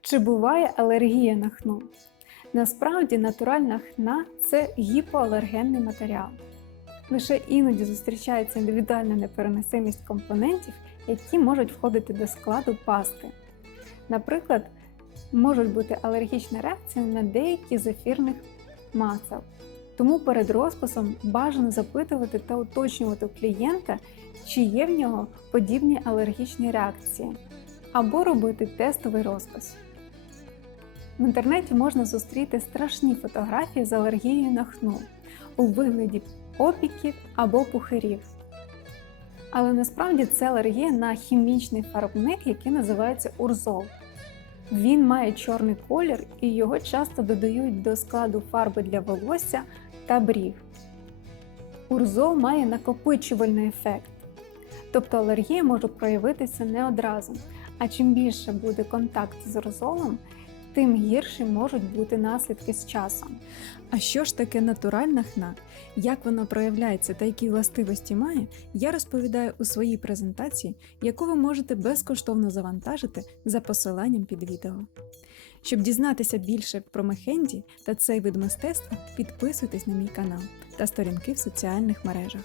Чи буває алергія на хну? Насправді натуральна хна це гіпоалергенний матеріал. Лише іноді зустрічається індивідуальна непереносимість компонентів, які можуть входити до складу пасти. Наприклад, можуть бути алергічна реакція на деякі з ефірних масел. Тому перед розписом бажано запитувати та уточнювати у клієнта, чи є в нього подібні алергічні реакції, або робити тестовий розпис. В інтернеті можна зустріти страшні фотографії з алергією на хну у вигляді опіків або пухирів. Але насправді це алергія на хімічний фарбник, який називається урзол. Він має чорний колір і його часто додають до складу фарби для волосся та брів. Урзол має накопичувальний ефект, тобто алергія може проявитися не одразу. А чим більше буде контакт з урзолом, тим гірші можуть бути наслідки з часом. А що ж таке натуральна хна? Як вона проявляється та які властивості має, я розповідаю у своїй презентації, яку ви можете безкоштовно завантажити за посиланням під відео. Щоб дізнатися більше про мехенді та цей вид мистецтва, підписуйтесь на мій канал та сторінки в соціальних мережах.